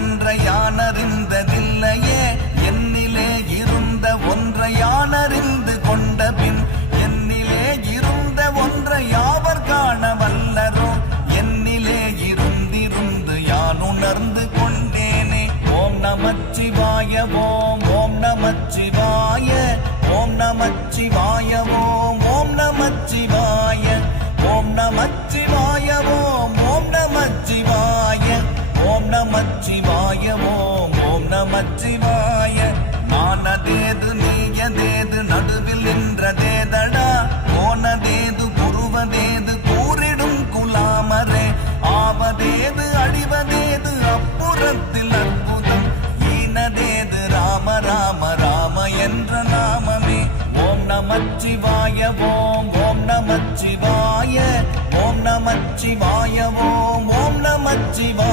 ஒன்றை யானறிந்ததில்லையே என்னிலே இருந்த ஒன்றை யானறிந்து கொண்ட பின் என்னிலே இருந்த ஒன்றை யாவர் காண வல்லரோ என்னிலே இருந்திருந்து யான் உணர்ந்து கொண்டேனே. ஓம் நமச்சிவாய ஓம் ஓம் நமச்சிவாய ஓம் நமச்சிவாய ஓம் ஓம் நமச்சிவாய ஓம் நமச்சிவாய ஓம் ஓம் நமச்சிவாய ஓம் நமச்சிவாய ஓம் ஓம் நமச்சிவாய. நானதேது நீயதேது நடுவில் நின்றதேதடா போனதேது புருவதேது கூறிடும் குலாமரே ஆவதேது அடிவதேது அப்புறத்தில் அற்புதம் ஈனதேது ராம ராம ராம என்ற நாமமே. ஓம் நமச்சிவாய ஓம் ஓம் நமச்சிவாய ஓம் நமச்சிவாய ஓம் ஓம் நமச்சிவாய.